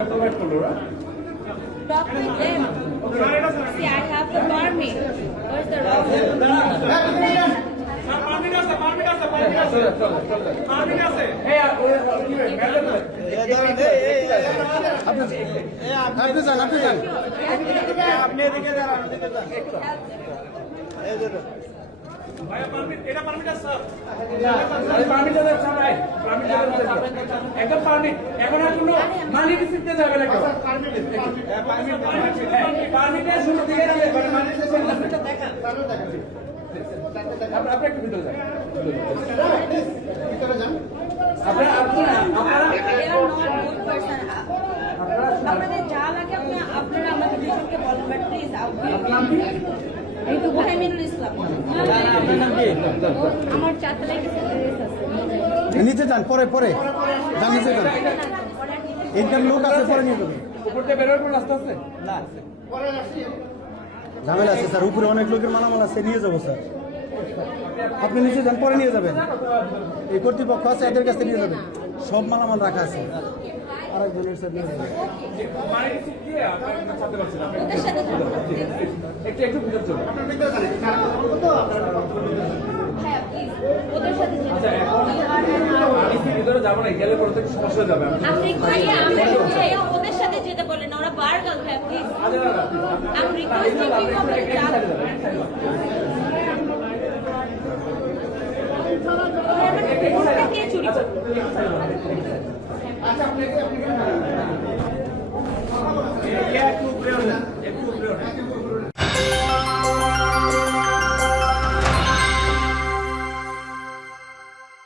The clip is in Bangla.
Talk with them. See, I have the permit. What's the wrong? আপনাদের যা লাগে আপনারা আমাদের দুজনকে বলেন, বাট প্লিজ এইটুকু মিনুল ইসলাম। আমার 4 তলায় কিছু ড্রেস আছে, নিচে যান, পরে পরে যান, নিচে যান। এইটার লোক আছে, পরে নিয়ে যাবেন। না ঝামেলা আছে স্যার, উপরে অনেক লোকের মালামাল আছে, নিয়ে যাবো স্যার। আপনি নিচে যান, পরে নিয়ে যাবেন। এই কর্তৃপক্ষ আছে, এদের কাছে নিয়ে যাবেন। সব মালামাল রাখা আছে। আরেকজনের স্যার নিয়ে যাবেন। ওদের সাথে হ্যাঁ প্লিজ ওদের সাথে ওদের সাথে যেতে বলেন, ওরা বারগাল। হ্যাঁ প্লিজ আমি রিকোয়েস্টিং ইউ আপনাদের কে চুরি